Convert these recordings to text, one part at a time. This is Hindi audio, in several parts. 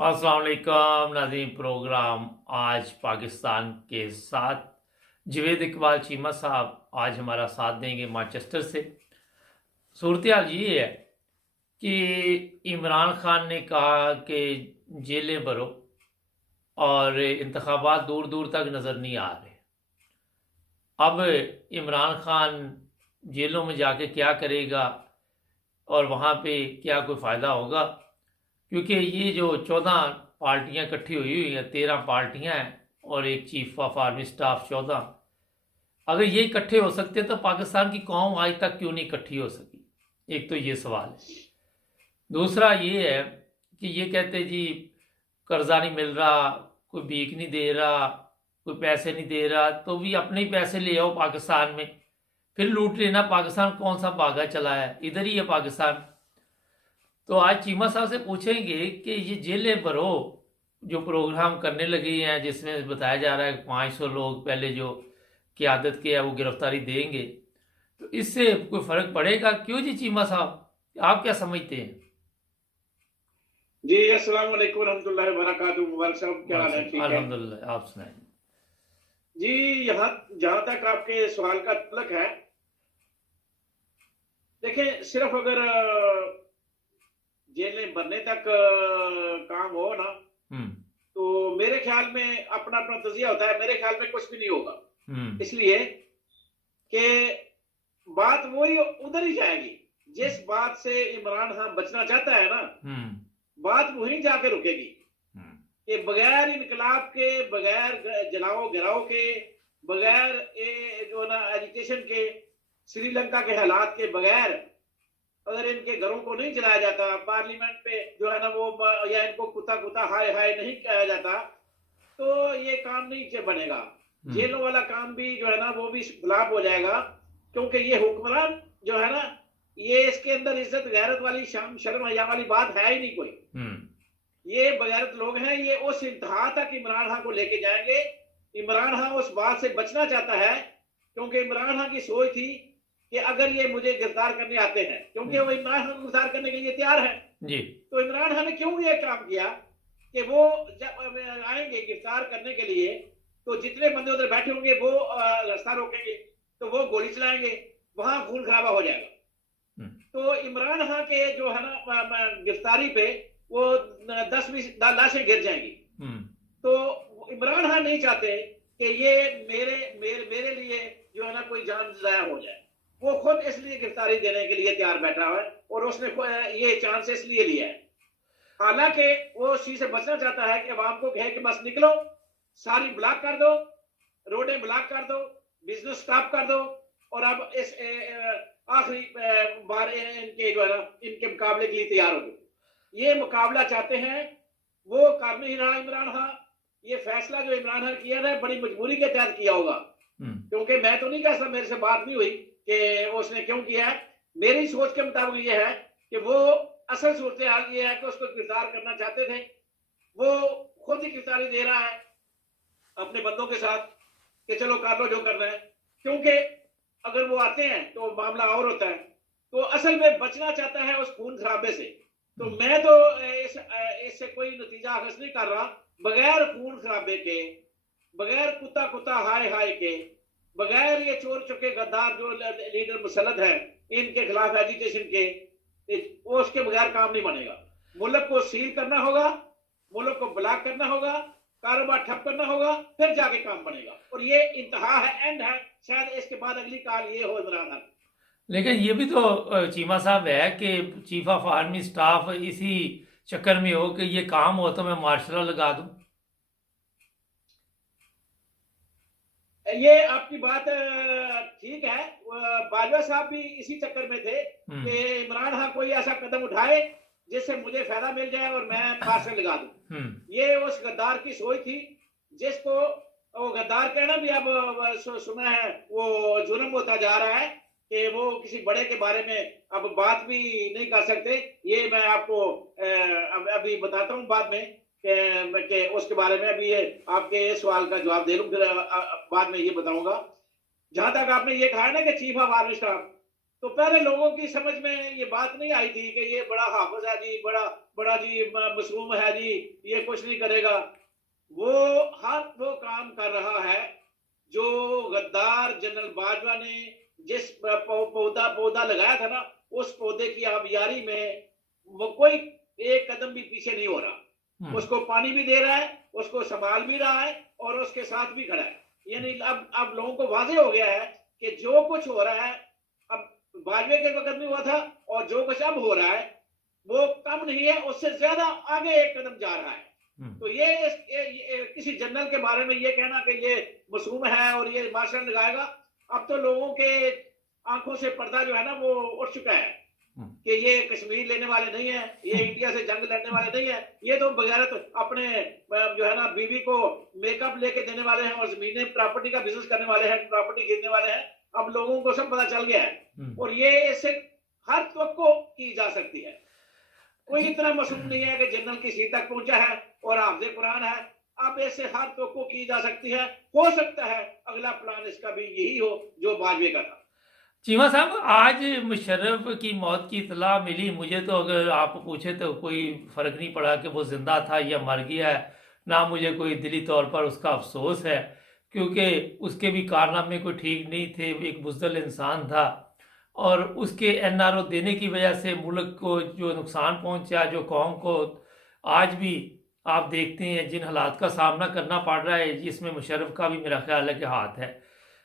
अस्सलाम वालेकुम नाज़रीन। प्रोग्राम आज पाकिस्तान के साथ जवेद इकबाल चीमा साहब आज हमारा साथ देंगे मैनचेस्टर से। सूरत हाल ये है कि इमरान खान ने कहा कि जेलें भरो और इंतखाबात दूर दूर तक नज़र नहीं आ रहे। अब इमरान खान जेलों में जाके क्या करेगा और वहाँ पे क्या कोई फ़ायदा होगा, क्योंकि ये जो 14 पार्टियां इकट्ठी हुई हैं, 13 पार्टियां हैं और एक चीफ ऑफ आर्मी स्टाफ 14, अगर ये इकट्ठे हो सकते तो पाकिस्तान की कौम आज तक क्यों नहीं इकट्ठी हो सकी। एक तो ये सवाल है। दूसरा ये है कि ये कहते जी कर्जा नहीं मिल रहा, कोई भीख नहीं दे रहा, कोई पैसे नहीं दे रहा, तो भी अपने ही पैसे ले आओ पाकिस्तान में, फिर लूट लेना। पाकिस्तान कौन सा भागा चला है, इधर ही है पाकिस्तान। तो आज चीमा साहब से पूछेंगे कि ये जेलें भरो जो प्रोग्राम करने लगे हैं, जिसमें बताया जा रहा है कि 500 लोग पहले जो क़यादत के है वो गिरफ्तारी देंगे, तो इससे कोई फ़र्क पड़ेगा क्यों जी चीमा साहब, आप क्या समझते हैं? जी अस्सलाम वालेकुम रहमतुल्लाहि व बरकातहू। मुबारक साहब, क्या हाल है? ठीक है अल्हम्दुलिल्लाह, आप सुनाएं। जी। यहाँ जहां तक आपके सवाल का तल्लक है, देखें, सिर्फ अगर जेलें भरने तक काम हो ना, हम्म तो मेरे ख्याल में अपना अपना तजिया होता है, मेरे ख्याल में कुछ भी नहीं होगा। हम्म इसलिए कि बात वही उधर ही जाएगी जिस बात से इमरान खान बचना चाहता है ना, हम्म बात वहीं जाके रुकेगी हम्म कि बगैर इनकलाब के, बगैर जलाओ गिराओ के, बगैर जो है ना एजुकेशन के, श्रीलंका के हालात के बगैर अगर इनके घरों को नहीं जलाया जाता, पार्लियामेंट पे जो है ना वो या इनको कुत्ता कुत्ता हाय हाय नहीं किया जाता, तो ये काम नहीं बनेगा। जेलों वाला काम भी जो है ना वो भी फ्लॉप हो जाएगा, क्योंकि ये हुक्मरान जो है ना, ये इसके अंदर इज्जत गैरत वाली शाम शर्म हया वाली बात है ही नहीं कोई। ये बगैरत लोग हैं, ये उस इंतहा तक इमरान खान को लेके जाएंगे। इमरान खान उस बात से बचना चाहता है, क्योंकि इमरान खान की सोच थी कि अगर ये मुझे गिरफ्तार करने आते हैं, क्योंकि वो इमरान खान को गिरफ्तार करने के लिए तैयार है जी। तो इमरान खान ने क्यों ये काम किया कि वो जब आएंगे गिरफ्तार करने के लिए, तो जितने बंदे उधर बैठे होंगे वो रास्ता रोकेंगे, तो वो गोली चलाएंगे, वहां खून खराबा हो जाएगा। तो इमरान खान के जो है ना गिरफ्तारी पे वो 10-20 लाशें गिर जाएंगी। तो इमरान खान नहीं चाहते कि ये मेरे मेरे मेरे लिए जो है ना कोई जान जाया हो जाए। वो खुद इसलिए गिरफ्तारी देने के लिए तैयार बैठा हुआ है और उसने ये चांस इसलिए लिया है। हालांकि वो उस चीज से बचना चाहता है कि अवाम को कहे कि बस निकलो, सारी ब्लॉक कर दो, रोडें ब्लॉक कर दो, बिजनेस स्टॉप कर दो, और अब इस आखिरी बार इनके जो है ना इनके मुकाबले के लिए तैयार हो गए। ये मुकाबला चाहते हैं, वो कर नहीं रहा इमरान खान। ये फैसला जो इमरान खान किया है बड़ी मजबूरी के तहत किया होगा, क्योंकि मैं तो नहीं कह सकता, मेरे से बात नहीं हुई कि उसने क्यों किया है। मेरी सोच के मुताबिक ये है कि वो असल सूरत हाल ये है कि उसको गिरफ्तार करना चाहते थे, वो खुद ही गिरफ्तारी दे रहा है अपने बंदों के साथ कि चलो कर लो जो करना है, क्योंकि अगर वो आते हैं तो मामला और होता है। तो असल में बचना चाहता है उस खून खराबे से। तो मैं तो इससे कोई नतीजा हासिल नहीं कर रहा। बगैर खून खराबे के, बगैर कुत्ता कुत्ता हाय हाय के, बगैर ये चोर चुके गद्दार जो लीडर मुसल्लत है इनके खिलाफ एजुकेशन के, उसके बगैर काम नहीं बनेगा। मुल्क को सील करना होगा, मुल्क को ब्लॉक करना होगा, कारोबार ठप करना होगा, फिर जाके काम बनेगा। और ये इंतहा है, एंड है। शायद इसके बाद अगली काल ये हो इमरान खान। लेकिन ये भी तो चीमा साहब है कि चीफ ऑफ आर्मी स्टाफ इसी चक्कर में हो कि ये काम हो तो मैं मार्शल लॉ लगा दूं। ये आपकी बात ठीक है। बाजवा साहब भी इसी चक्कर में थे कि इमरान खान कोई ऐसा कदम उठाए जिससे मुझे फायदा मिल जाए और मैं मार्शल लगा दूं। ये उस गद्दार की सोच थी, जिसको वो गद्दार कहना भी अब सुना है वो जुर्म होता जा रहा है कि वो किसी बड़े के बारे में अब बात भी नहीं कर सकते। ये मैं आपको अभी बताता हूँ बाद में कि उसके बारे में। अभी ये आपके सवाल का जवाब दे लूं, फिर बाद में ये बताऊंगा। जहां तक आपने ये कहा ना कि चीफ ऑफ आर्मी स्टाफ, तो पहले लोगों की समझ में ये बात नहीं आई थी कि ये बड़ा हाफिज है जी, बड़ा बड़ा जी मासूम है जी, ये कुछ नहीं करेगा। वो हर वो काम कर रहा है जो गद्दार जनरल बाजवा ने जिस पौधा पौधा लगाया था ना, उस पौधे की आबियारी में वो कोई एक कदम भी पीछे नहीं हो रहा। उसको पानी भी दे रहा है, उसको संभाल भी रहा है और उसके साथ भी खड़ा है। यानी अब लोगों को वाजे हो गया है कि जो कुछ हो रहा है अब बाजवे के वक्त में हुआ था और जो कुछ अब हो रहा है वो कम नहीं है, उससे ज्यादा आगे एक कदम जा रहा है। तो ये किसी जनरल के बारे में ये कहना कि ये मासूम है और ये मार्शल लगाएगा, अब तो लोगों के आंखों से पर्दा जो है ना वो उठ चुका है कि ये कश्मीर लेने वाले नहीं है, ये इंडिया से जंग लड़ने वाले नहीं है, ये तो बगैरत अपने जो है ना बीवी को मेकअप लेके देने वाले हैं और जमीनें प्रॉपर्टी का बिजनेस करने वाले हैं, प्रॉपर्टी खरीदने वाले हैं। अब लोगों को सब पता चल गया है और ये इससे हर तवक्को की जा सकती है। कोई इतना मासूम नहीं है कि जनरल की सीट तक पहुंचा है और हाफिज कुरान है। अब ऐसे हर तवक्को की जा सकती है। हो सकता है अगला प्लान इसका भी यही हो जो बाजवे का था। चीमा साहब, आज मुशर्रफ की मौत की इतला मिली, मुझे तो अगर आप पूछे तो कोई फ़र्क नहीं पड़ा कि वो ज़िंदा था या मर गया है। ना मुझे कोई दिली तौर पर उसका अफसोस है, क्योंकि उसके भी कारनामे कोई ठीक नहीं थे। एक बुज़दिल इंसान था और उसके एनआरओ देने की वजह से मुल्क को जो नुकसान पहुंचा, जो कौम को आज भी आप देखते हैं जिन हालात का सामना करना पड़ रहा है, जिसमें मुशर्रफ का भी मेरा ख्याल है कि हाथ है।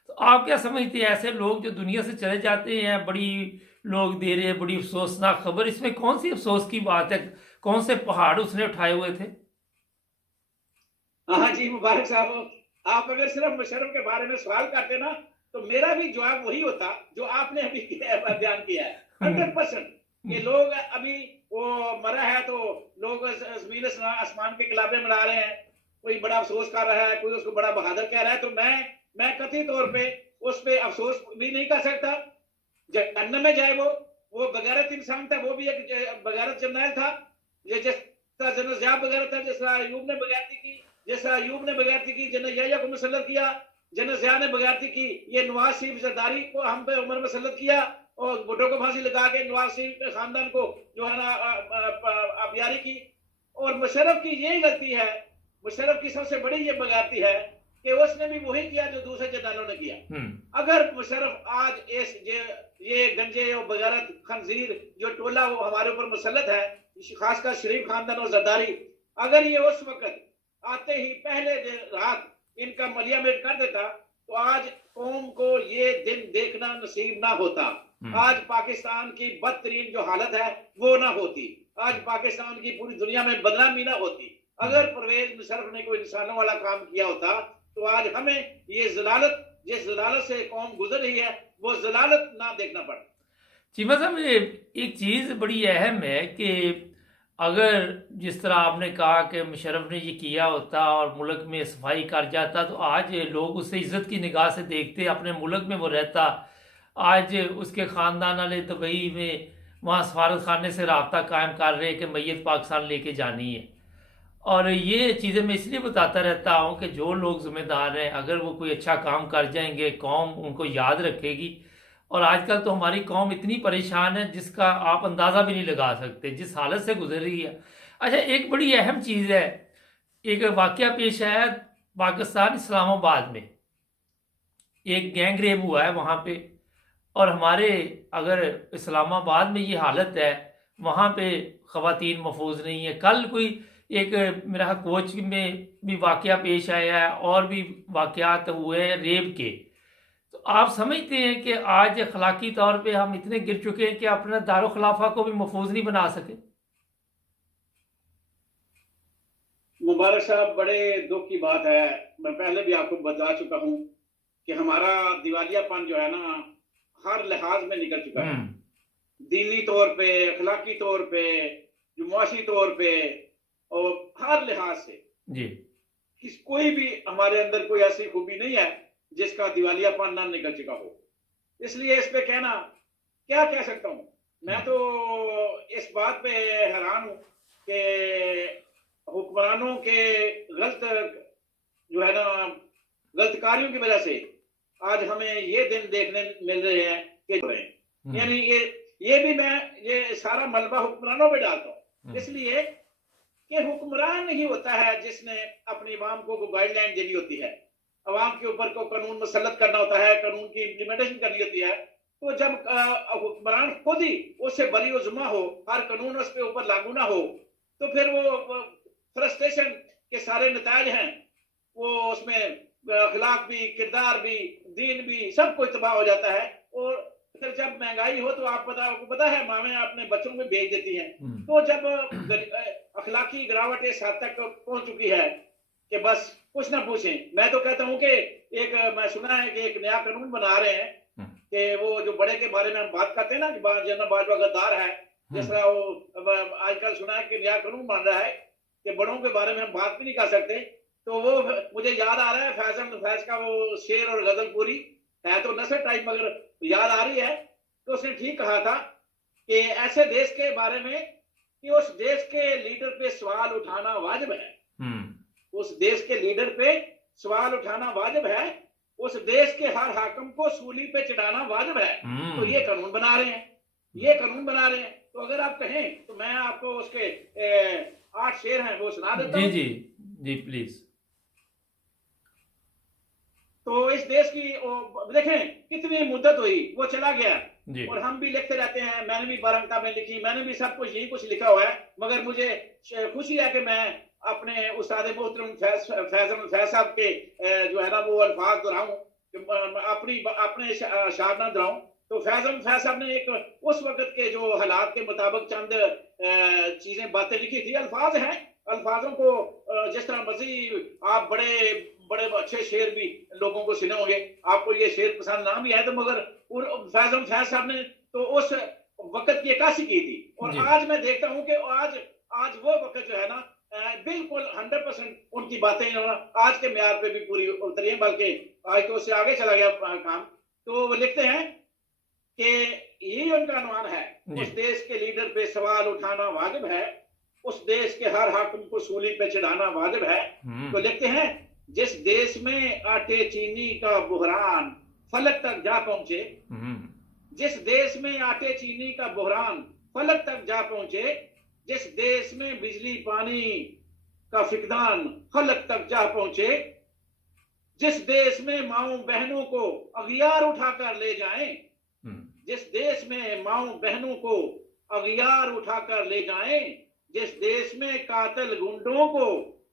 तो आप क्या समझते हैं, ऐसे लोग जो दुनिया से चले जाते हैं, बड़ी लोग दे रहे हैं बड़ी अफसोसनाक खबर, इसमें कौन सी अफसोस की बात है? कौन से पहाड़ उसने उठाए हुए थे? हाँ जी, मुबारक साहब, आप अगर सिर्फ मुशर्रफ के बारे में सवाल करते ना तो मेरा भी जवाब वही होता जो आपने अभी बयान किया है। 100% ये लोग अभी वो मरा है तो लोग जमीन आसमान के खिलाफे मना रहे हैं, कोई बड़ा अफसोस कर रहा है, कोई उसको बड़ा बहादुर कह रहा है। तो मैं कथित तौर पे उस पे अफसोस भी नहीं कर सकता। जन्नत में जाए वो बगैरत इंसान था, वो भी एक बगैरत जर्नैल था। ये जिस तरह जनरल ज़िया बगैरत था, जिस तरह अयूब ने बगैरती की, जिस अयूब ने बगैरती की, जनरल यहया को मुसल्लत किया, जनरल ज़िया ने बगैरती की, ये नवाज शरीफ जरदारी को हम पे उम्र मुसल्लत किया और भुट्टो को फांसी लगा के नवाज शरीफ के खानदान को जो है ना आबियारी की। और मुशर्रफ की यही गलती है, मुशर्रफ की सबसे बड़ी ये बगैरती है कि उसने भी वही किया जो दूसरे जनरलों ने किया। अगर मुशर्रफ आज ये गंजे और बगैरत खंजीर जो टोला वो हमारे ऊपर मुसल्लत है, खासकर शरीफ खानदान और जरदारी, अगर ये उस वक्त आते ही पहले रात इनका मलिया मेट कर देता तो आज कौम को ये दिन देखना नसीब ना होता। आज पाकिस्तान की बदतरीन जो हालत है वो ना होती, आज पाकिस्तान की पूरी दुनिया में बदनामी ना होती। अगर परवेज मुशर्रफ ने कोई इंसानों वाला काम किया होता तो आज हमें ये जलालत, जिस जलालत से कौम गुजर रही है, वो जलालत ना देखना पड़ता। चीमा साहब, एक चीज़ बड़ी अहम है कि अगर जिस तरह आपने कहा कि मुशर्रफ ने ये किया होता और मुल्क में सफाई कर जाता तो आज लोग उससे इज़्ज़त की निगाह से देखते, अपने मुल्क में वो रहता। आज उसके ख़ानदान वाले दुबई में वहाँ सफारत खाने से रब्ता कायम कर रहे कि मैयत पाकिस्तान लेके जानी है। और ये चीज़ें मैं इसलिए बताता रहता हूँ कि जो लोग ज़िम्मेदार हैं, अगर वो कोई अच्छा काम कर जाएंगे, कौम उनको याद रखेगी। और आजकल तो हमारी कौम इतनी परेशान है जिसका आप अंदाज़ा भी नहीं लगा सकते, जिस हालत से गुजर रही है। अच्छा, एक बड़ी अहम चीज़ है, एक वाक़या पेश आया पाकिस्तान इस्लामाबाद में, एक गैंग रेप हुआ है वहाँ पे। और हमारे अगर इस्लामाबाद में ये हालत है, वहाँ पे ख़वातीन महफूज नहीं है। कल कोई एक मेरा कोच में भी वाक़या पेश आया है और भी वाक़यात हुए हैं रेप के। तो आप समझते हैं कि आज अखलाकी तौर पे हम इतने गिर चुके हैं कि अपना दारो खिलाफा को भी महफूज नहीं बना सके? मुबारक साहब, बड़े दुख की बात है। मैं पहले भी आपको बता चुका हूं कि हमारा दिवालियापन जो है ना हर लिहाज में निकल चुका है, दीनी तौर पे, अखलाकी तौर पे, मुआशी तौर पे और हर लिहाज से जी। कोई भी हमारे अंदर कोई ऐसी खूबी नहीं है जिसका दिवालियापन ना निकल चुका हो। इसलिए इस पे कहना क्या कह सकता हूं। मैं तो इस बात पे हैरान हूं कि हुक्मरानों के गलत जो है ना गलत कार्यों की वजह से आज हमें ये दिन देखने मिल रहे हैं कि यानी ये भी मैं ये सारा मलबा हुक्मरानों पे डालता हूँ, इसलिए कि हुक्मरान नहीं होता है जिसने अपनी अवाम को गाइडलाइन देनी होती है, अवाम के ऊपर को कानून मुसल्लत करना होता है, कानून की इम्प्लीमेंटेशन करनी होती है। तो जब हुक्मरान खुद ही उससे बरी उज़्मा हो, हर कानून उसके ऊपर लागू ना हो, तो फिर वो फ्रस्ट्रेशन के सारे नतायज हैं, वो उसमें अखलाक भी, किरदार भी, दीन भी, सब कुछ तबाह हो जाता है। और फिर जब महंगाई हो तो आपको पता है मावें अपने बच्चों में भेज देती हैं। तो जब अखलाकी गिरावट इस हद तक पहुंच चुकी है कि बस कुछ ना पूछें। मैं तो कहता हूं कि मैं सुना है कि एक नया कानून बना रहे हैं कि वो जो बड़े के बारे में हम बात करते हैं ना कि जनरल बाजवा गद्दार है, जिस तरह वो आजकल सुना है कि नया कानून बन रहा है कि बड़ों के बारे में हम बात भी नहीं कर सकते। तो वो मुझे याद आ रहा है फैज का वो शेर और गजल पूरी है, तो नसर टाइप मगर याद आ रही है। तो उसने ठीक कहा था कि ऐसे देश के बारे में कि उस देश के लीडर पे सवाल उठाना वाजिब है, उस देश के लीडर पे सवाल उठाना वाजिब है, उस देश के हर हाकिम को सूली पे चढ़ाना वाजिब है। तो ये कानून बना रहे हैं, ये कानून बना रहे हैं। तो अगर आप कहें तो मैं आपको उसके 8 शेर हैं वो सुना देता हूं। जी जी प्लीज। तो इस देश की देखें कितनी मुद्दत हुई, वो चला गया जी। और हम भी लिखते रहते हैं। मैंने भी 12 किताबें लिखी, मैंने भी सब कुछ यही कुछ लिखा हुआ है। मगर मुझे खुशी है कि मैं अपने उस्ताद मोहतरम फैज साहब के जो है ना वो अल्फाज दोहराऊं, अपने शार ना दोहराऊं। तो फैज साहब ने एक उस वक्त के जो हालात के मुताबिक चंद चीजें बातें लिखी थी। अल्फाज हैं, अल्फाजों को जिस तरह मर्जी आप बड़े बड़े अच्छे शेर भी लोगों को सुने होंगे, आपको ये शेर पसंद ना भी आए तो मगर फैज साहब ने तो उस वक्त की अक्कासी की थी। और आज मैं देखता हूं कि आज वो वक्त जो है ना बिल्कुल 100% उनकी बातें आज के म्यार पे भी पूरी उतरी है, बल्कि आज तो उससे आगे चला गया काम। तो वो लिखते हैं कि यही उनका अनुमान है, उस देश के लीडर पे सवाल उठाना वाजिब है, उस देश के हर हाकिम को सूली पे चढ़ाना वाजिब है। तो लिखते हैं जिस देश में आटे चीनी का बुहरान फलक तक जा पहुंचे, जिस देश में आटे चीनी का बुहरान फलक तक जा पहुंचे, जिस देश में बिजली पानी का फिकदान फलक तक जा पहुंचे, जिस देश में माओ बहनों को अगियार उठाकर ले जाएं, जिस देश में माओ बहनों को अगियार उठाकर ले जाएं, जिस देश में कातिल गुंडों को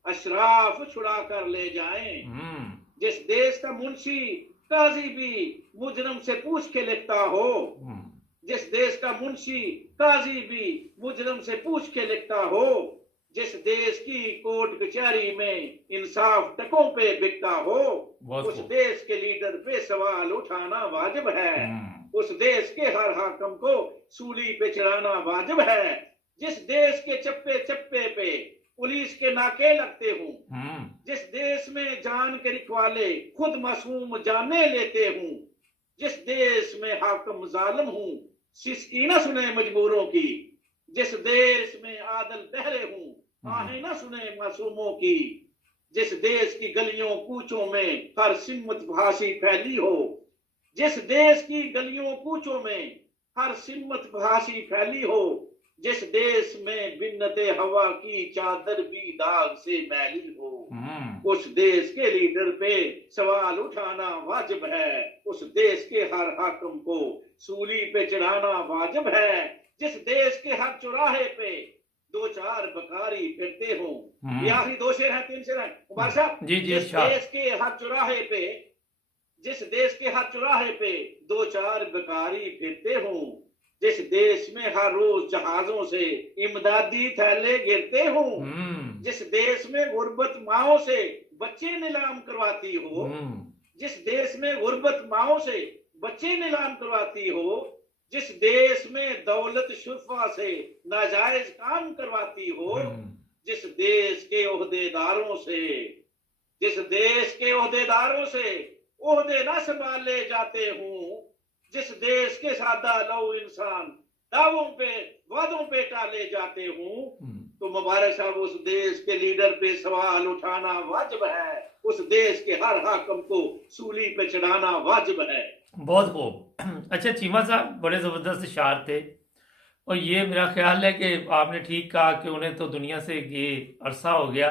अशराफ छुड़ा कर ले जाएं, जिस देश का मुंशी काजी भी मुजरम से पूछ के लिखता हो, जिस देश का मुंशी काजी भी मुजरम से पूछ के लिखता हो, जिस देश की कोर्ट कचहरी में इंसाफ टकों पे बिकता हो, उस देश के लीडर पे सवाल उठाना वाजिब है, उस देश के हर हाकिम को सूली पे चढ़ाना वाजिब है, जिस देश के चप्पे चप्पे पे पुलिस के नाके लगते हूँ, जिस देश में जान के रखवाले खुद मासूम जाने लेते हूँ, जिस देश में हाकिम जालिम हूँ सिसकी न सुने मजबूरों की, जिस देश में आदल बहरे हूँ आहें न सुने मासूमों की, जिस देश की गलियों कूचों में हर सिम्मत भाषी फैली हो, जिस देश की गलियों कूचों में हर सिम्मत भाषी फैली हो, जिस देश में बिन्नते हवा की चादर भी दाग से मैली हो, उस देश के लीडर पे सवाल उठाना वाजिब है, उस देश के हर हाकिम को सूली पे चढ़ाना वाजिब है, जिस देश के हर चौराहे पे 2-4 बकारी फिरते हो। ये आखिरी 2 शेर हैं, 3 शेर हैं मुबारक साहब। जिस देश के हर चौराहे पे, जिस देश के हर चौराहे पे 2-4 बकारी फिरते हो, जिस देश में हर रोज जहाजों से इमदादी थैले गिरते हो, जिस देश में गुर्बत माओ से बच्चे नीलाम करवाती हो, जिस देश में गुर्बत माओ से बच्चे नीलाम करवाती हो, जिस देश में दौलत शुफा से नाजायज काम करवाती हो, जिस देश के ओहदेदारों से, जिस देश के ओहदेदारों से ओहदे ना संभाले जाते हूँ, जिस देश के सादा लौ इंसान दावों पे वादों पे टाले जाते हूँ, तो मुबारक साहब उस देश के लीडर पे सवाल उठाना वाजिब है, उस देश के हर हाकिम को सूली पे चढ़ाना वाजिब है। बहुत खूब। अच्छा चीमा साहब बड़े ज़बरदस्त शायर थे, और ये मेरा ख्याल है कि आपने ठीक कहा कि उन्हें तो दुनिया से ये अरसा हो गया,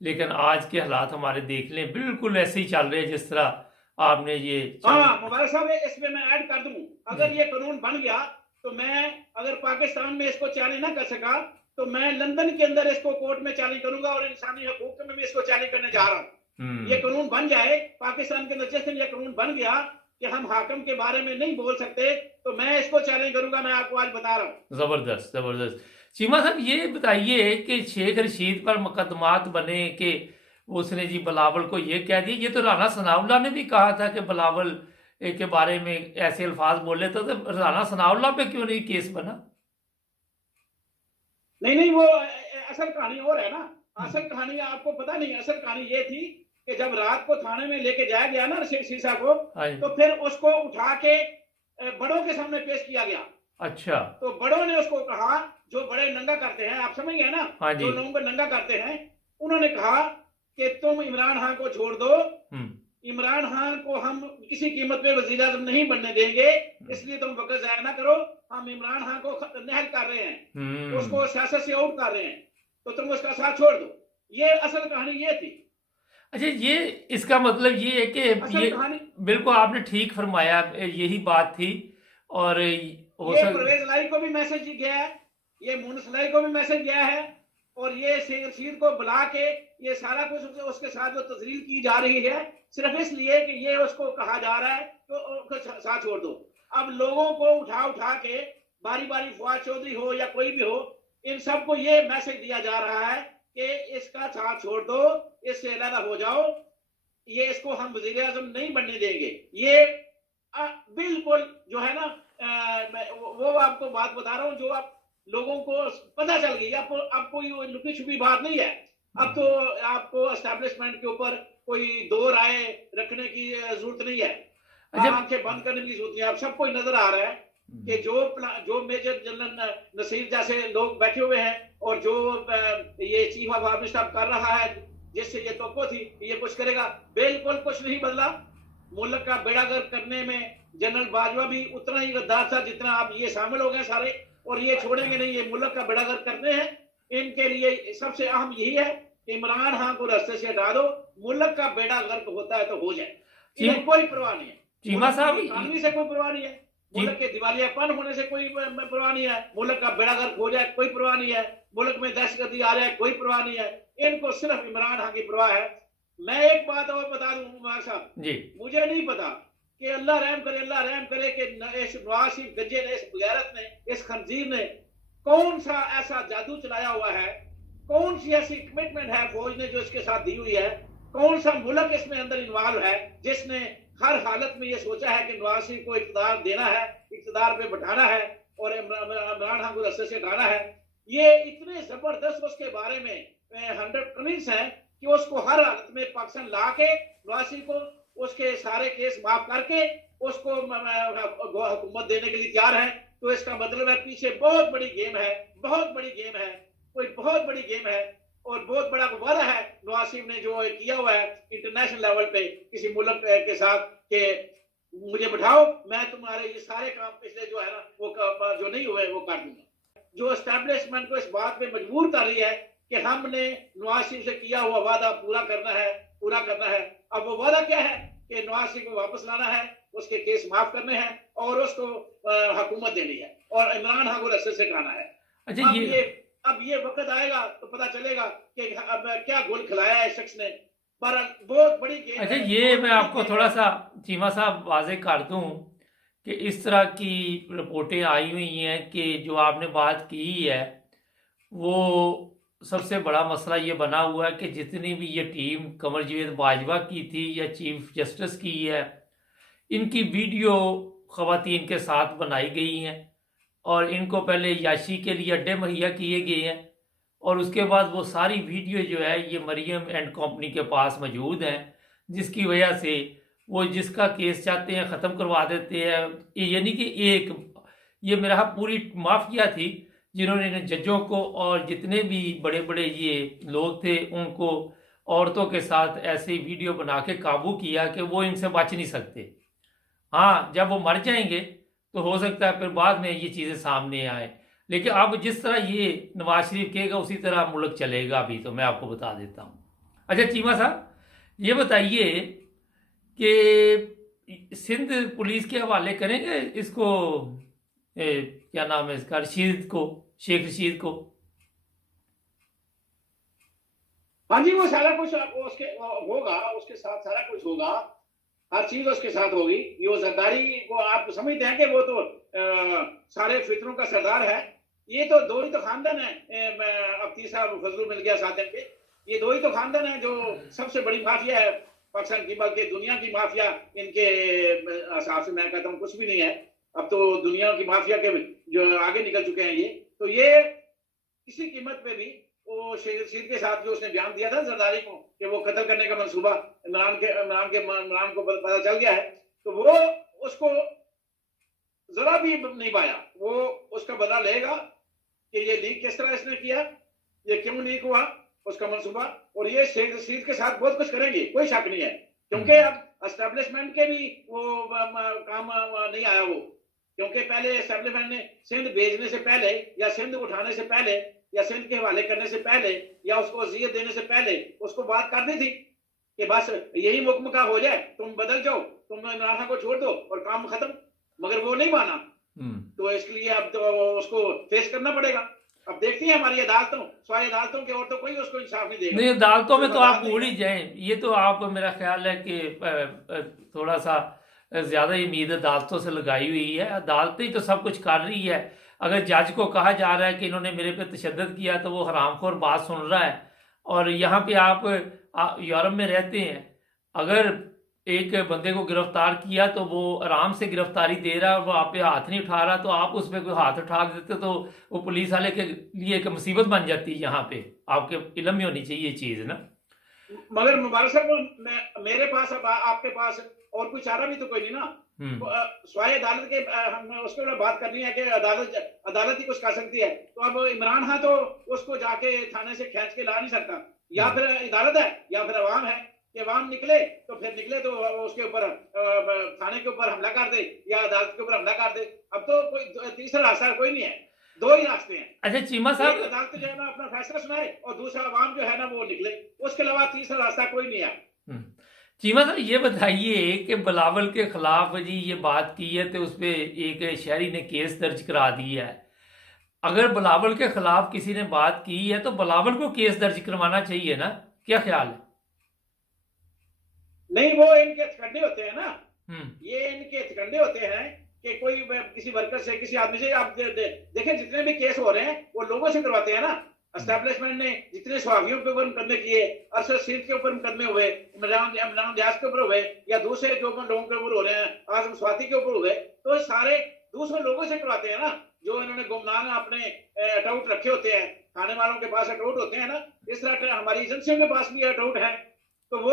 लेकिन आज के हालात हमारे देख लें बिल्कुल ऐसे ही चल रहे हैं जिस तरह आपने ये चंद। हाँ मुबारक साहब, इसमें मैं ऐड कर दूं, जी। अगर ये कानून बन गया तो मैं, अगर पाकिस्तान में इसको चैलेंज ना कर सका, तो मैं लंदन के अंदर इसको कोर्ट में चैलेंज करूंगा और इंसानी हकूक में भी इसको चैलेंज करने जा रहा हूं। ये हम्म। कानून बन जाए पाकिस्तान के अंदर, जिस दिन ये कानून बन गया कि हम हाकम के बारे में नहीं बोल सकते, तो मैं इसको चैलेंज करूंगा, मैं आपको आज बता रहा हूं। जबरदस्त जबरदस्त। चीमा साहब ये बताइए कि शेख रशीद पर मुकदमात बने कि उसने जी बिलावल को ये कह दिया, ये तो राना सनाउल्लाह ने भी कहा था कि बिलावल के बारे में ऐसे अल्फाज बोले, तो राना सनाउल्लाह पे क्यों नहीं केस बना? नहीं नहीं, वो असल कहानी और है ना। असल कहानी आपको पता नहीं, असल कहानी ये थी कि जब रात को थाने में लेके जाया गया ना रशीद शीशा को, हाँ जी। तो फिर उसको उठा के बड़ों के सामने पेश किया गया। अच्छा। तो बड़ों ने उसको कहा, जो बड़े नंगा करते हैं, आप समझ गए ना, हाँ जी। जो लोगों को नंगा करते हैं, उन्होंने कहा कि तुम इमरान खान को छोड़ दो, इमरान खान को हम किसी कीमत पे वजीर आजम नहीं बनने देंगे, इसलिए तुम वक्त जाया ना करो, हम इमरान खान को नहल कर रहे हैं, उसको सियासत से आउट कर रहे हैं, तो तुम उसका साथ छोड़ दो। ये असल कहानी ये थी। अच्छा ये इसका मतलब ये है कि असल ये कहानी बिल्कुल आपने ठीक फरमाया, यही बात थी। और हो ये सक परवेज लाई को भी मैसेज गया है, ये मुनस लाई को भी मैसेज गया है, और ये शेख रशीद को बुला के ये सारा कुछ उसके साथ जो तस्वीर की जा रही है, सिर्फ इसलिए कि ये उसको कहा जा रहा है तो उसको साथ छोड़ दो। अब लोगों को उठा उठा के बारी बारी फवाद चौधरी हो या कोई भी हो, इन सबको ये मैसेज दिया जा रहा है कि इसका साथ छोड़ दो, इससे अलग हो जाओ, ये इसको हम वजीर आजम नहीं बनने देंगे। ये बिल्कुल जो है ना, वो आपको बात बता रहा हूँ जो आप लोगों को पता चल गई। अब कोई लुकी छुपी बात नहीं है। अब तो आपको एस्टेब्लिशमेंट के ऊपर कोई दो राय रखने की जरूरत नहीं है, आंखें बंद करने की जरूरत नहीं है। अब सबको नजर आ रहा है कि जो मेजर जनरल नसीर जैसे लोग बैठे हुए हैं, और जो ये चीफ ऑफ आर्मी स्टाफ कर रहा है, जिससे ये तो थी ये कुछ करेगा, बिल्कुल कुछ नहीं बदला। मुल्क का बेड़ा गर्क करने में जनरल बाजवा भी उतना ही गद्दार था जितना आप ये शामिल हो गए सारे, और ये छोड़ेंगे नहीं, ये मुल्क का बेड़ा गर्क करने हैं। इनके लिए सबसे अहम यही है कि इमरान खान को रास्ते से हटा दो, मुल्क का बेड़ा गर्क होता है तो हो जाए, इन्हें कोई परवाह नहीं है। चीमा साहब इकानमी से कोई परवाह नहीं है, मुल्क के दिवालियापन होने से कोई परवाह नहीं है, मुल्क का बेड़ा गर्क हो जाए कोई परवाह नहीं है, मुल्क में दहशतगर्दी आ जाए कोई परवाह नहीं है, इनको सिर्फ इमरान खान की परवाह है। मैं एक बात और बता दूं उमर साहब जी, मुझे नहीं पता कि अल्लाह रहम करे, अल्लाह रहम करे कि इस नवाज शरीफ गंजे ने, इस बगैरत ने, इस खंजीर ने कौन सा ऐसा जादू चलाया हुआ है, कौन सी ऐसी कमिटमेंट है फौज ने जो इसके साथ दी हुई है, कौन सा मुल्क इसमें अंदर इन्वॉल्व है जिसने हर हालत में ये सोचा है कि नवाज शरीफ को इक़्तिदार देना है, इक़्तिदार पे बैठाना है और इमरान खान को रस्ते से हटाना है। ये इतने जबरदस्त उसके बारे में 100 कमिट्स हैं कि उसको हर हालत में पाकिस्तान ला के नवाज शरीफ को उसके सारे केस माफ करके उसको हुकूमत देने के लिए तैयार है। तो इसका मतलब है पीछे बहुत बड़ी गेम है, बहुत बड़ी गेम है, कोई बहुत बड़ी गेम है, और बहुत बड़ा वादा है नवाज शरीफ ने जो किया हुआ है इंटरनेशनल लेवल पे किसी मुल्क के साथ कि मुझे बिठाओ, मैं तुम्हारे ये सारे काम पिछले जो है ना वो जो नहीं हुए वो कर दूंगा। जो एस्टेब्लिशमेंट को इस बात पे मजबूर कर रही है कि हमने नवाज शरीफ से किया हुआ वादा पूरा करना है, पूरा करना है। अब वो वादा क्या है कि नवाज शरीफ को वापस लाना है, उसके केस माफ करने हैं और उसको हुकूमत देनी है और इमरान खान को रस्ते से हटाना है। अच्छा अब ये वक्त आएगा तो पता चलेगा कि अब क्या गोल खिलाया है शख्स ने, पर बहुत बड़ी गेम। अच्छा ये मैं आपको थोड़ा सा चीमा साहब वाजे कर दूं कि इस तरह की रिपोर्टें आई हुई हैं कि जो आपने बात की है वो सबसे बड़ा मसला ये बना हुआ है कि जितनी भी ये टीम कमर जावेद बाजवा की थी या चीफ जस्टिस की है, इनकी वीडियो ख़वातीन के साथ बनाई गई हैं और इनको पहले याशी के लिए अड्डे मुहैया किए गए हैं और उसके बाद वो सारी वीडियो जो है ये मरियम एंड कंपनी के पास मौजूद हैं, जिसकी वजह से वो जिसका केस चाहते हैं ख़त्म करवा देते हैं। यानी कि एक ये मेरा पूरी माफिया थी जिन्होंने जजों को और जितने भी बड़े बड़े ये लोग थे उनको औरतों के साथ ऐसे वीडियो बना के काबू किया कि वो इनसे बच नहीं सकते। हाँ, जब वो मर जाएंगे तो हो सकता है फिर बाद में ये चीज़ें सामने आए। लेकिन अब जिस तरह ये नवाज शरीफ कहेगा उसी तरह मुल्क चलेगा अभी, तो मैं आपको बता देता हूँ। अच्छा चीमा साहब, ये बताइए कि सिंध पुलिस के हवाले करेंगे इसको, क्या नाम है इसका, रशीद को, शेख रशीद को। हाँ जी, वो सारा कुछ उसके होगा, उसके साथ सारा कुछ होगा, हर चीज उसके साथ होगी। ये वो जरदारी को आप समझते हैं कि वो तो सारे फितरों का सरदार है। ये तो दो ही तो खानदान है, अब तीसरा फजलू मिल गया साथ के। ये दो ही तो खानदान है जो सबसे बड़ी माफिया है पाकिस्तान की, बल्कि दुनिया की माफिया इनके हिसाब से मैं कहता हूँ कुछ भी नहीं है। अब तो दुनिया की माफिया के जो आगे निकल चुके हैं ये। तो ये किसी कीमत पे भी वो शेख रशीद के साथ जो उसने बयान दिया था जरदारी को कि वो कत्ल करने का मंसूबा इमरान को पता चल गया है, तो वो उसको जरा भी नहीं पाया। वो उसका बदला लेगा कि ये लीक किस तरह इसने किया, ये क्यों लीक हुआ, उसका मंसूबा। और ये शेख रशीद के साथ बहुत कुछ करेंगे, कोई शक नहीं है, क्योंकि अब एस्टेब्लिशमेंट के भी वो काम नहीं आया वो। क्योंकि पहले एस्टेब्लिशमेंट ने सिंध भेजने से पहले या सिंध उठाने से पहले या सिंध के हवाले करने से पहले या उसको वसीयत देने से पहले उसको बात कर दी थी कि बस यही मुकम का हो जाए, तुम बदल जाओ, तुम इमरान खान को छोड़ दो और काम खत्म। मगर वो नहीं माना, तो इसलिए अब तो उसको फेस करना पड़ेगा। अब देखती है हमारी अदालतों, सारी अदालतों की और तो कोई उसको इंसाफ नहीं देगा। नहीं, अदालतों में तो आप भूल ही जाएं, ये तो आप, मेरा ख्याल है कि थोड़ा सा ज्यादा ही उम्मीद अदालतों से लगाई हुई है। अदालतें ही तो सब कुछ कर रही है। अगर जज को कहा जा रहा है कि इन्होंने मेरे पे तशद्दुद किया तो वो हरामखोर बात सुन रहा है। और यहाँ पे आप यूरोप में रहते हैं, अगर एक बंदे को गिरफ्तार किया तो वो आराम से गिरफ्तारी दे रहा है और वो आप पे हाथ नहीं उठा रहा, तो आप उस पर कोई हाथ उठा देते तो वो पुलिस वाले के लिए एक मुसीबत बन जाती है। यहाँ पे आपके इल्म में होनी चाहिए ये चीज ना। मगर मुबारक साहब, मेरे पास अब आपके पास और कोई चारा भी तो कोई नहीं ना। स्वाय अदालत के हम उसके ऊपर बात करनी है कि अदालत ही कुछ कर सकती है। तो अब इमरान खान तो उसको जाके थाने से खींच के ला नहीं सकता, या फिर अदालत है या फिर अवाम है कि अवाम निकले तो फिर निकले तो उसके ऊपर थाने के ऊपर हमला कर दे या अदालत के ऊपर हमला कर दे। अब तो कोई तीसरा रास्ता कोई नहीं है, दो ही रास्ते हैं। अच्छा चीमा साहब, अदालत जो है ना अपना फैसला सुनाए और दूसरा अवाम जो है ना वो निकले, उसके अलावा तीसरा रास्ता कोई नहीं है। चीमा साहब ये बताइए कि बिलावल के खिलाफ जी ये बात की है तो उस पर एक शहरी ने केस दर्ज करा दिया है। अगर बिलावल के खिलाफ किसी ने बात की है तो बिलावल को केस दर्ज करवाना चाहिए ना, क्या ख्याल है? नहीं, वो इनके हथकंडे होते हैं ना, ये इनके हथकंडे होते हैं कि कोई किसी वर्कर से, किसी आदमी से, आप देखें जितने भी केस हो रहे हैं वो लोगों से करवाते हैं ना। एस्टैब्लिशमेंट ने जितने सहाफियों के ऊपर मुकदमे किए, अरशद सीर के ऊपर मुकदमे हुए, इमरान रियाज के ऊपर हुए या दूसरे जो लोगों के ऊपर हो रहे हैं, आजम स्वाति के ऊपर हुए, तो सारे दूसरे लोगों से करवाते हैं ना, जो इन्होंने गुमनाम अपने अकाउंट रखे होते हैं, थाने वालों के पास अकाउंट होते हैं ना। इस तरह हमारी एजेंसियों के पास भी अकाउंट है, तो वो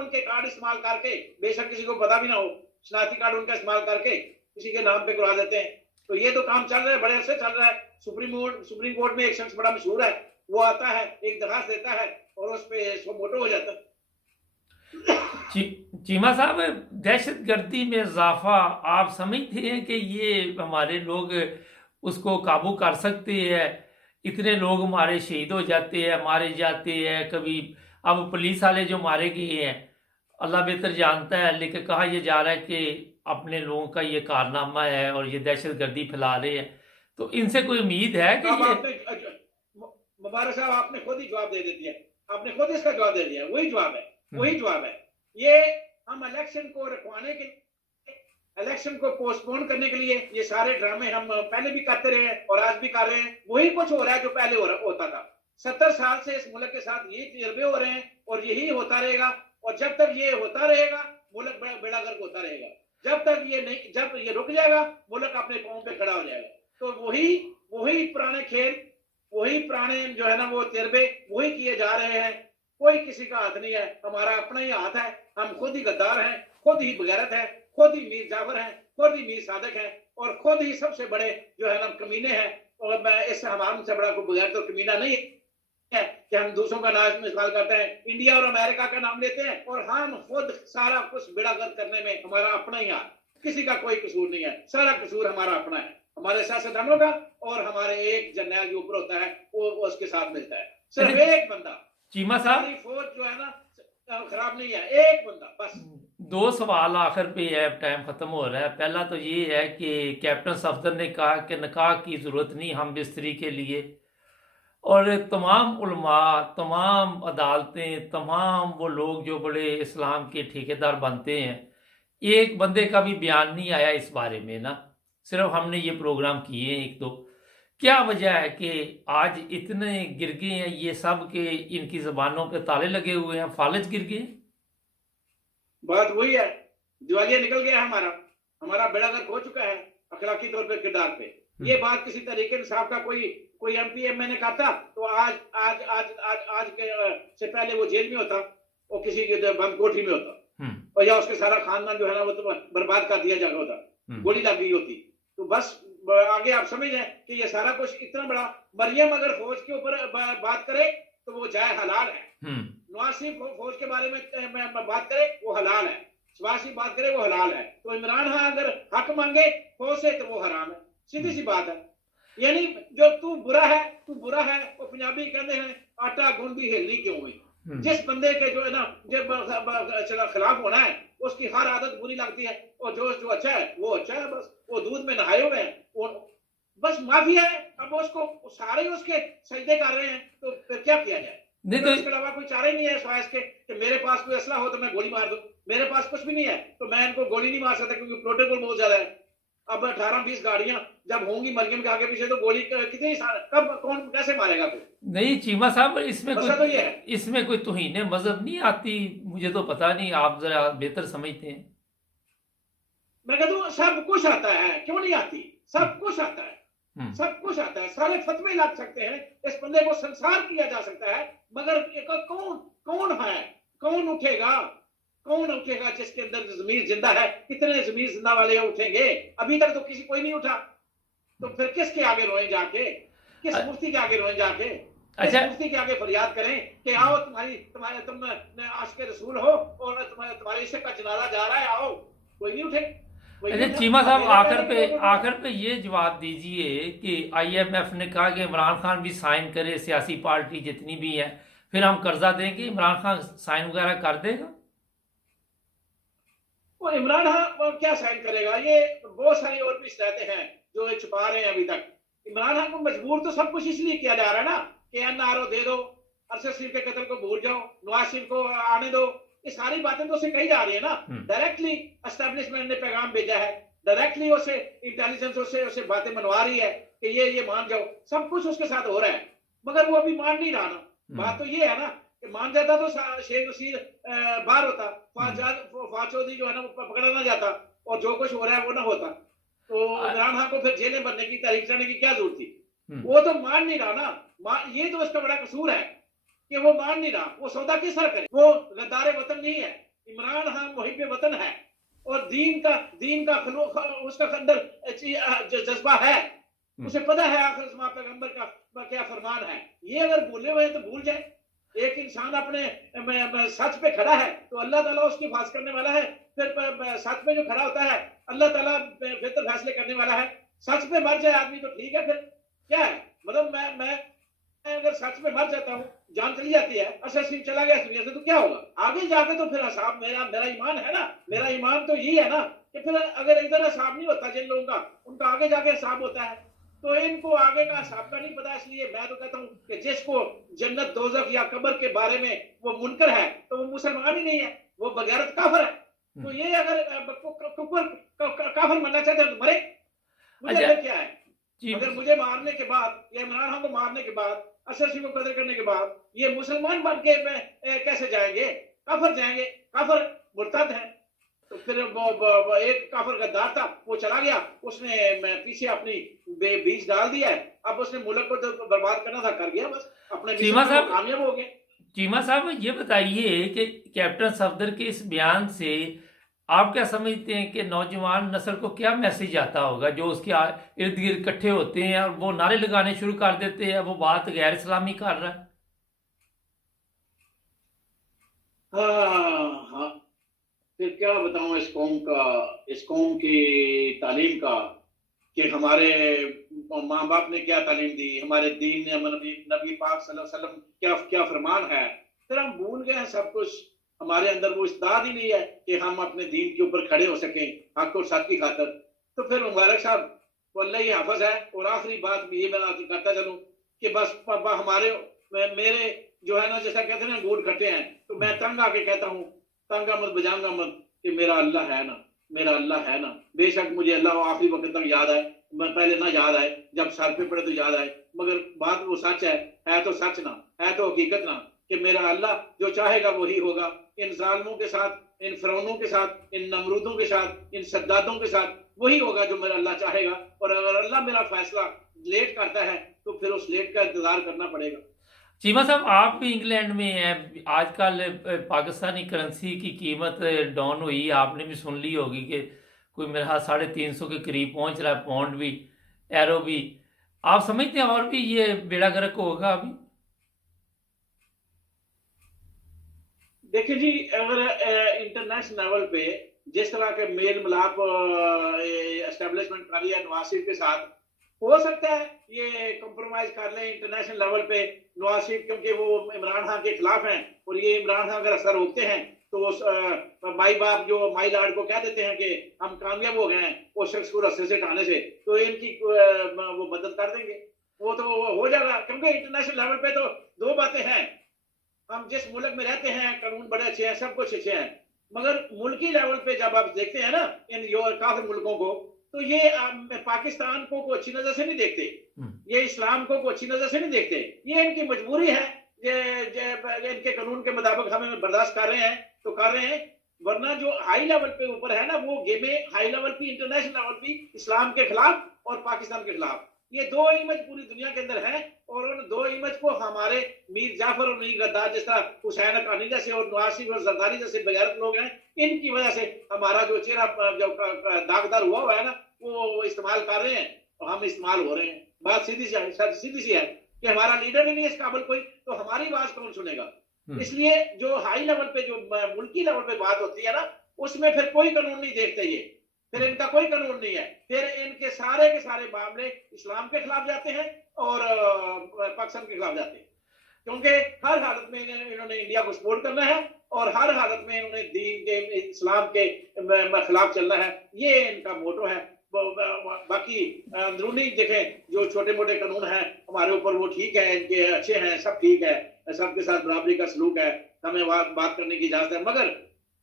उनके कार्ड इस्तेमाल करके, बेशक किसी को पता भी ना हो, शनाख्ती कार्ड उनका इस्तेमाल करके किसी के नाम पे करवा देते हैं। तो ये तो काम चल रहा है, बड़े अरसे चल रहा है। सुप्रीम कोर्ट में एक शख्स बड़ा मशहूर है, वो आता है, एक दरखास्त देता है और उस पे सो मोटो हो जाता है। चीमा साहब, दहशतगर्दी में इजाफा आप समझते हैं कि ये हमारे लोग उसको काबू कर सकते हैं? इतने लोग हमारे शहीद हो जाते हैं, मारे जाते हैं कभी। अब पुलिस वाले जो मारे गए हैं अल्लाह बेहतर जानता है, लेकिन कहा यह जा रहा है कि अपने लोगों का ये कारनामा है और ये दहशतगर्दी फैला रहे हैं, तो इनसे कोई उम्मीद है कि मुबारक साहब आपने खुद ही जवाब दे दिया, आपने खुद इसका जवाब दे दिया। वही जवाब है, वही जवाब है। ये हम इलेक्शन को रखवाने के, इलेक्शन को पोस्टपोन करने के लिए ये सारे ड्रामे हम पहले भी करते रहे हैं और आज भी कर रहे हैं। वही कुछ हो रहा है जो पहले होता था। 70 साल से इस मुल्क के साथ यही तजर्बे हो रहे हैं और यही होता रहेगा। और जब तक ये होता रहेगा मुल्क बेड़ा गर्क होता रहेगा। जब तक ये नहीं, जब ये रुक जाएगा मुल्क अपने पांव पे खड़ा हो जाएगा। तो वही पुराने खेल, वही पुराने जो है ना वो तजर्बे वही किए जा रहे हैं। कोई किसी का हाथ नहीं है, हमारा अपना ही हाथ है। हम खुद ही गद्दार हैं, खुद ही बगैरत है, खुद ही मीर जाफर हैं, खुद ही मीर सादक हैं और खुद ही सबसे बड़े जो है ना कमीने हैं। और मैं इससे हमारे से बड़ा कोई बगैरत और कमीना नहीं है कि हम दूसरों का नाम इस्तेमाल करते हैं, इंडिया और अमेरिका का नाम लेते हैं और हम खुद सारा कुछ बेड़ागर्द करने में हमारा अपना ही हाथ, किसी का कोई कसूर नहीं है, सारा कसूर हमारा अपना है, हमारे सियासतदानों का, और हमारे एक जर्नैल के ऊपर होता है वो उसके साथ मिलता है। सिर्फ एक बंदा, चीमा साहब, हमारी फौज जो है ना खराब नहीं है, एक बंदा बस। दो सवाल आखिर पे है, टाइम ख़त्म हो रहा है। पहला तो ये है कि कैप्टन सफदर ने कहा कि निकाह की ज़रूरत नहीं हम बिस्तरी के लिए, और तमाम उलमा, तमाम अदालतें, तमाम वो लोग जो बड़े इस्लाम के ठेकेदार बनते हैं, एक बंदे का भी बयान नहीं आया इस बारे में ना। सिर्फ हमने ये प्रोग्राम किए हैं एक दो। क्या वजह है कि आज इतने गिर गए हैं ये सब के इनकी ज़बानों पे ताले लगे हुए हैं, फालिज गिर गए? बात वही है, दिवालिया निकल गया हमारा, हमारा बेड़ा गर्क हो चुका है अखलाकी तौर पे, किरदार पे। ये बात किसी तरीके इंसाफ का कोई एमपी एमएलए करता तो आज आज आज आज आज के से पहले वो जेल में होता, वो किसी के बंद कोठी में होता, और या उसके सारा खानदान जो है ना वो तो बर्बाद कर दिया जाएगा होता, गोली लग गई होती। तो बस आगे आप समझ जाए कि ये सारा कुछ इतना बड़ा। मरियम अगर फौज के ऊपर बात करे तो वो जाए हलाल है, नवाज शरीफ फौज के बारे में बात करे वो हलाल है, शहबाज शरीफ बात करे वो हलाल है, तो इमरान खान अगर हक मांगे फौज से तो वो हराम है, सीधी सी बात है। यानी जो तू बुरा है वो पंजाबी कहते हैं आटा गूंदी हिलनी क्यों हुई। जिस बंदे के जो है ना जब खिलाफ होना है उसकी हर आदत बुरी लगती है, और जो अच्छा है वो अच्छा है, बस वो दूध में नहाए हुए हैं, वो बस माफिया है। अब उसको सारे उसके सजदे कर रहे हैं, तो फिर क्या किया जाए? नहीं तो इसके अलावा कोई चारा ही नहीं है सिवाय इसके कि मेरे पास कोई असला हो तो मैं गोली मार दूं, मेरे पास कुछ भी नहीं है तो मैं इनको गोली नहीं मार सकता क्योंकि प्रोटोकॉल बहुत ज्यादा है। अब 18-20 गाड़ियां जब होंगी मरियम के आगे पीछे तो गोली कितनी कब कौन कैसे मारेगा कोई? नहीं चीमा साहब, तो ये है। इसमें कोई तौहीन मजहब नहीं आती? मुझे तो पता नहीं, आप जरा बेहतर समझते हैं। मैं कहता हूँ सब कुछ आता है, क्यों नहीं आती? सब कुछ आता है, सब कुछ आता है, सारे फतवे लग सकते हैं, इस बंदे को संसार किया जा सकता है, मगर कौन है, कौन उठेगा जिसके अंदर जमीर जिंदा है? कितने जमीर जिंदा वाले उठेंगे? अभी तक तो कोई नहीं उठा, तो फिर किसके आगे रोए जाके? किस मुफ्ती के आगे रोए जाके? अच्छा, मुफ्ती के आगे फरियाद करें कि आओ तुम आशिक रसूल हो और तुम्हारे इश्क का जनाजा जा रहा है, आओ? कोई नहीं उठे। अच्छा चीमा साहब, आखिर पे ये जवाब दीजिए कि IMF ने कहा कि इमरान खान भी साइन करे, सियासी पार्टी जितनी भी है, फिर हम कर्जा देंगे। इमरान खान साइन वगैरह कर देगा? वो इमरान खान क्या साइन करेगा? ये बहुत सारी और भी शिकायतें हैं जो ये छुपा रहे हैं अभी तक। इमरान खान को मजबूर तो सब कुछ इसलिए किया जा रहा है ना कि NRO दे दो, अरशद शरीफ के कत्ल को भूल जाओ, नवाज शरीफ को आने दो, ये सारी बातें तो उसे कही जा रही है ना। डायरेक्टली एस्टेब्लिशमेंट ने पैगाम भेजा है, डायरेक्टली उसे इंटेलिजेंस उसे बातें मनवा रही है कि ये मान जाओ, सब कुछ उसके साथ हो रहा है, मगर वो अभी मान नहीं रहा ना। बात तो ये है ना कि मान जाता तो शेख नसीर बाहर होता, फवाद चौधरी जो है ना वो पकड़ा ना जाता, और जो कुछ हो रहा है वो ना होता, तो इमरान खान को फिर जेलें बनने की, तहरीक चढ़ने की क्या जरूरत थी? वो तो मान नहीं रहा ना, ये तो उसका बड़ा कसूर है कि वो मान नहीं रहा। वो सौदा किस तरह करे? वो गद्दार वतन नहीं है, इमरान खान मुहिब वतन है, और दीन का उसका अंदर जज्बा है, उसे पता है आखिर पैगंबर का क्या फरमान है। ये अगर भूले हुए तो भूल जाए। एक इंसान अपने सच पे खड़ा है तो अल्लाह ताला उसकी हिफाज करने वाला है, फिर सच पे जो खड़ा होता है अल्लाह ताला बेहतर फैसले करने वाला है। सच पे मर जाए आदमी तो ठीक है, फिर क्या है? मतलब मैं अगर सच में मर जाता हूँ, जान चली जाती है, असर सिंह चला गया दुनिया से, तो क्या होगा आगे जाके? तो फिर हिसाब मेरा ईमान है ना, मेरा ईमान तो यही है ना कि फिर अगर इधर हिसाब नहीं होता जिन लोगों का, उनका आगे जाके हिसाब होता है, तो इनको आगे का हिसाब का नहीं पता। इसलिए मैं तो कहता हूँ कि जिसको जन्नत दोजख या कब्र के बारे में वो मुनकर है तो वो मुसलमान ही नहीं है, वो बगैरत काफिर है। तो ये अगर काफिर बनना चाहते हैं तो मरे, मुझे क्या है? अगर मुझे मारने के बाद या इमरान खान को मारने के बाद, असर सिंह को कत्ल करने के बाद ये मुसलमान बन के कैसे जाएंगे? काफिर जाएंगे, काफिर मुर्तद है। तो फिर वो एक काफिर गद्दार था, वो चला गया, उसने पीछे अपनी बीज डाल दिया है, अब उसने मुल्क को तो बर्बाद करना था, कर गया, बस अपने मिशन में कामयाब हो गए। चीमा साहब ये बताइए कि कैप्टन सफदर के इस बयान से आप क्या समझते हैं कि नौजवान नस्ल को क्या मैसेज आता होगा, जो उसके इर्द गिर्द इकट्ठे होते हैं और वो नारे लगाने शुरू कर देते हैं वो बात गैर इस्लामी कर रहा है? हाँ हाँ, फिर क्या बताऊं इस कौम की तालीम का, कि हमारे माँ बाप ने क्या तालीम दी, हमारे दीन ने, नबी नबी पाक सल्लल्लाहु अलैहि वसल्लम क्या क्या फरमान है, फिर हम भूल गए हैं सब कुछ। हमारे अंदर वो इस्ताद ही नहीं है कि हम अपने दीन के ऊपर खड़े हो सकें हक और सच की खातर। तो फिर मुबारक साहब, वो अल्लाह ही हाफिज है। और आखिरी बात भी ये मैं आपसे करता चलूं कि बस पापा हमारे मेरे जो है ना, जैसा कहते हैं ना गोल खट्टे हैं, तो मैं तंग आके कहता हूँ, तंगा मत बजाऊंगा मत, कि मेरा अल्लाह है ना, मेरा अल्लाह है ना। बेशक मुझे अल्लाह आखिरी वक्त तक याद है, मैं पहले ना याद आए, जब सर पे पड़े तो याद आए, मगर बात वो सच है तो सच ना, है तो हकीकत ना, कि मेरा अल्लाह जो चाहेगा वही होगा। इन जालिमों के साथ, इन फिरौनों के साथ, इन नमरूदों के साथ, इन सद्दादों के साथ वही होगा जो मेरा अल्लाह चाहेगा। और अगर अल्लाह मेरा फैसला लेट करता है तो फिर उस लेट का इंतजार करना पड़ेगा। चीमा साहब, आप भी इंग्लैंड में हैं। आजकल पाकिस्तानी करेंसी की कीमत डाउन हुई, आपने भी सुन ली होगी कि कोई मेरे हाथ 350 के करीब पहुंच रहा है, पाउंड भी, एरो भी। आप समझते हैं और भी ये बेड़ा गर्क होगा अभी? देखिए जी, अगर इंटरनेशनल लेवल पे जिस तरह के मेल मिलाप एस्टेब्लिशमेंट कर लिया नवाज शरीफ के साथ, हो सकता है ये कंप्रोमाइज कर लें इंटरनेशनल लेवल पे नवाज शरीफ, क्योंकि वो इमरान खान के खिलाफ हैं। और ये इमरान खान अगर असर रोकते हैं तो माई बाप जो माई लाड को कह देते हैं कि हम कामयाब हो गए हैं उस शख्स को रस्ते से हटाने से, तो इनकी वो मदद कर देंगे। वो तो हो जाएगा, क्योंकि इंटरनेशनल लेवल पे तो दो बातें हैं। हम जिस मुल्क में रहते हैं कानून बड़े अच्छे हैं, सब कुछ अच्छे हैं, मगर मुल्की लेवल पे जब आप देखते हैं ना इन काफी मुल्कों को, तो ये पाकिस्तान को अच्छी नजर से नहीं देखते, ये इस्लाम को अच्छी नजर से नहीं देखते। ये इनकी मजबूरी है, ये इनके कानून के मुताबिक हमें बर्दाश्त कर रहे हैं तो कर रहे हैं। वरना जो हाई लेवल पे ऊपर है ना, वो गेमें हाई लेवल पे, इंटरनेशनल लेवल पे इस्लाम के खिलाफ और पाकिस्तान के खिलाफ, ये दो इमेज पूरी दुनिया के अंदर है। और उन दो इमेज को हमारे मीर जाफर और मीर गद्दार, जिस तरह हुसैन हक्कानी जैसे और नवाज शरीफ और जरदारी जैसे बेगैरत लोग हैं, इनकी वजह से हमारा जो चेहरा जो दागदार हुआ है ना, वो इस्तेमाल कर रहे हैं और हम इस्तेमाल हो रहे हैं। बात सीधी सी है कि हमारा लीडर ही नहीं इस काबिल कोई, तो हमारी आवाज कौन सुनेगा। इसलिए जो हाई लेवल पे, जो मुल्की लेवल पे बात होती है ना, उसमें फिर कोई कानून नहीं देखते ये, फिर इनका कोई कानून नहीं है, फिर इनके सारे के सारे मामले इस्लाम के खिलाफ जाते हैं और पाकिस्तान के खिलाफ जाते हैं। क्योंकि हर हालत में इन्होंने इंडिया को सपोर्ट करना है और हर हालत में इन्होंने दीन के, इस्लाम के खिलाफ चलना है, ये इनका मोटो है। बाकी अंदरूनी देखें जो छोटे मोटे कानून हैं हमारे ऊपर, वो ठीक है, इनके अच्छे हैं, सब ठीक है, सबके साथ बराबरी का सलूक है, हमें बात करने की इजाजत है। मगर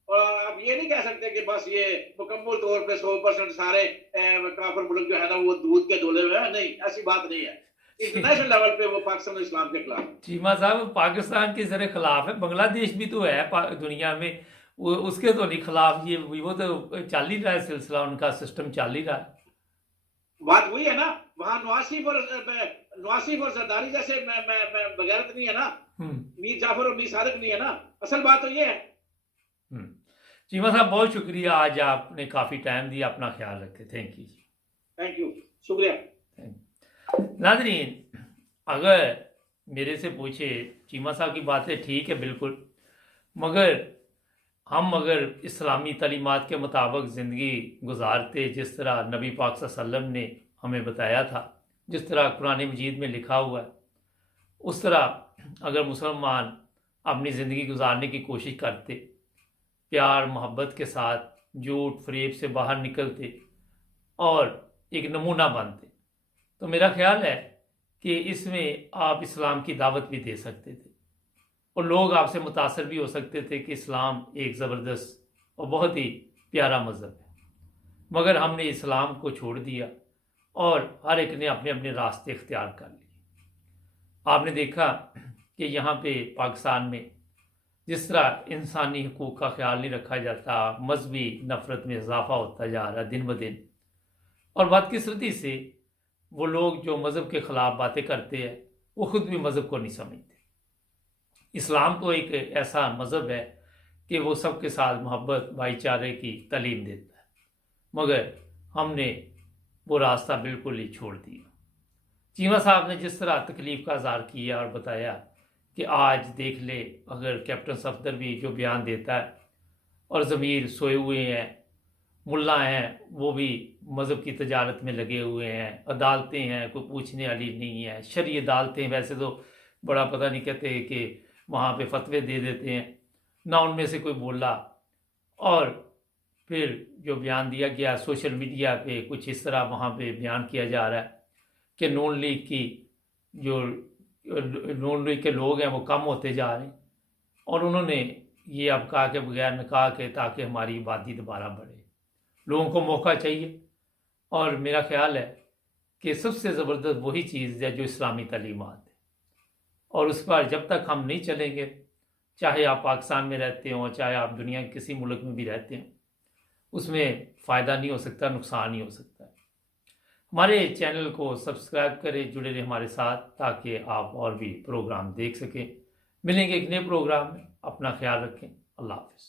आप ये नहीं कह सकते कि बस ये मुकम्मल तौर पे 100% सारे काफिर मुल्क जो है ना वो दूध के धुले हुए हैं, नहीं, ऐसी बात नहीं है। इंटरनेशनल लेवल पे वो पाकिस्तान और इस्लाम के खिलाफ। चीमा साहब, पाकिस्तान के जरे खिलाफ है, बांग्लादेश भी तो है दुनिया में, वो उसके तो नहीं खिलाफ, ये वो तो चल ही रहा है सिलसिला, उनका सिस्टम चल ही रहा है। बात वही है ना, वहां नवासिफ और जरदारी जैसे बगैरत नहीं है ना, मीर जाफर और मीर सादिक नहीं है ना, असल बात तो ये है। चीमा साहब, बहुत शुक्रिया, आज आपने काफ़ी टाइम दिया, अपना ख्याल रखें। Thank you. थैंक यू, शुक्रिया। नाज़रीन, अगर मेरे से पूछे, चीमा साहब की बातें ठीक है बिल्कुल, मगर हम अगर इस्लामी तालीमात के मुताबिक ज़िंदगी गुजारते, जिस तरह नबी पाक सल्लल्लाहु अलैहि वसल्लम ने हमें बताया था, जिस तरह कुरान मजीद में लिखा हुआ है, उस तरह अगर मुसलमान अपनी ज़िंदगी गुजारने की कोशिश करते, प्यार मोहब्बत के साथ, झूठ फरेब से बाहर निकलते और एक नमूना बनते, तो मेरा ख्याल है कि इसमें आप इस्लाम की दावत भी दे सकते थे और लोग आपसे मुतासर भी हो सकते थे कि इस्लाम एक ज़बरदस्त और बहुत ही प्यारा मज़हब है। मगर हमने इस्लाम को छोड़ दिया और हर एक ने अपने अपने रास्ते इख्तियार कर लिए। आपने देखा कि यहाँ पे पाकिस्तान में जिस तरह इंसानी हकूक़ का ख्याल नहीं रखा जाता, मजहबी नफ़रत में इजाफा होता जा रहा है दिन ब दिन, और बदकिस्मती से वो लोग जो मज़हब के ख़िलाफ़ बातें करते हैं वो ख़ुद भी मज़हब को नहीं समझते। इस्लाम तो एक ऐसा मज़हब है कि वो सबके साथ मोहब्बत भाईचारे की तालीम देता है, मगर हमने वो रास्ता बिल्कुल ही छोड़ दिया। चीमा साहब ने जिस तरह तकलीफ़ का इज़हार किया और बताया कि आज देख ले, अगर कैप्टन सफदर भी जो बयान देता है और ज़मीर सोए हुए हैं, मुल्ला हैं वो भी मज़हब की तजारत में लगे हुए हैं, अदालतें हैं कोई पूछने वाली नहीं है, शरई अदालतें वैसे तो बड़ा पता नहीं कहते कि वहाँ पे फतवे दे देते हैं, ना उनमें से कोई बोला। और फिर जो बयान दिया गया सोशल मीडिया पे कुछ इस तरह वहाँ पे बयान किया जा रहा है कि नून लीग की जो नून लीग के लोग हैं वो कम होते जा रहे हैं, और उन्होंने ये अब कहा कि बगैर निकाह के ताकि हमारी आबादी दोबारा बढ़े, लोगों को मौका चाहिए। और मेरा ख्याल है कि सबसे ज़बरदस्त वही चीज़ है जो इस्लामी तालीमात है, और उस पर जब तक हम नहीं चलेंगे, चाहे आप पाकिस्तान में रहते हो चाहे आप दुनिया के किसी मुल्क में भी रहते हो, उसमें फ़ायदा नहीं हो सकता, नुकसान ही हो सकता है। हमारे चैनल को सब्सक्राइब करें, जुड़े रहे हमारे साथ ताकि आप और भी प्रोग्राम देख सकें। मिलेंगे एक नए प्रोग्राम में, अपना ख्याल रखें। अल्लाह हाफ़िज़।